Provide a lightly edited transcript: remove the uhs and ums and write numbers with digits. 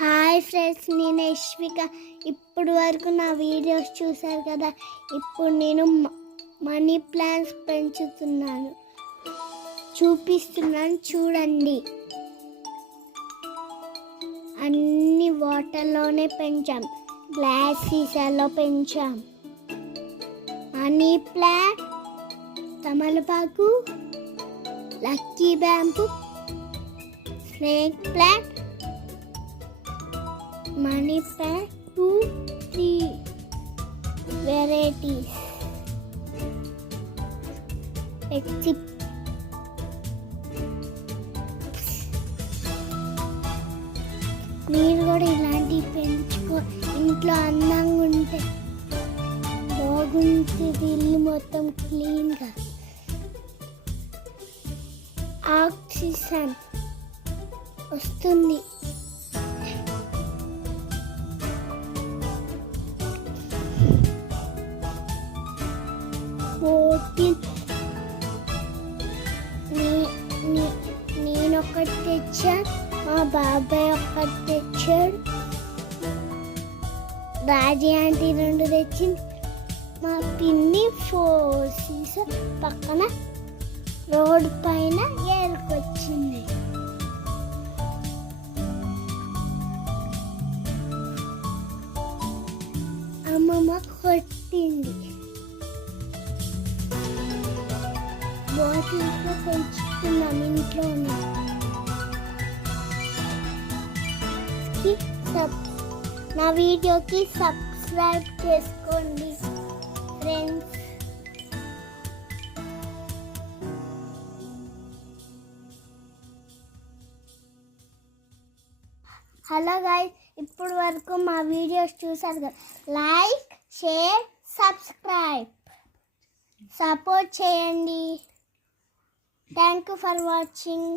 Hi friends, నేను యశ్విక. ఇప్పుడు వరకు నా వీడియోస్ చూశారు కదా. ఇప్పుడు నేను మనీ ప్లాంట్స్ పెంచుతున్నాను, చూపిస్తున్నాను చూడండి. అన్ని వాటర్లోనే పెంచాం, గ్లాస్ సీసాలో పెంచాం. మనీ ప్లాంట్, తమలపాకు, lucky bamboo, snake plant, money plant 2-3 varieties. మీరు కూడా ఇలాంటివి పెంచుకో, ఇంట్లో అందంగా ఉంటే బాగుంటుంది, ఇల్లు మొత్తం క్లీన్గా. ఆక్సిజన్ వస్తుంది. నేను ఒకటి తెచ్చాను, మా బాబాయ్ ఒకటి తెచ్చాడు, రాజీ ఆంటీ 2 తెచ్చింది, మా పిన్ని 4 సీసా పక్కన రోడ్డు పైన ఏరుకొచ్చింది. అమ్మమ్మ కొట్టింది. బాటిల్స్లో పెంచుతున్నాం ఇంట్లోనే. నా వీడియోకి సబ్స్క్రైబ్ చేసుకోండి ఫ్రెండ్స్. హలో గైస్, ఇప్పుడు వరకు మా వీడియోస్ చూసారు కదా. లైక్, షేర్, సబ్స్క్రైబ్, సపోర్ట్ చేయండి. Thank you for watching.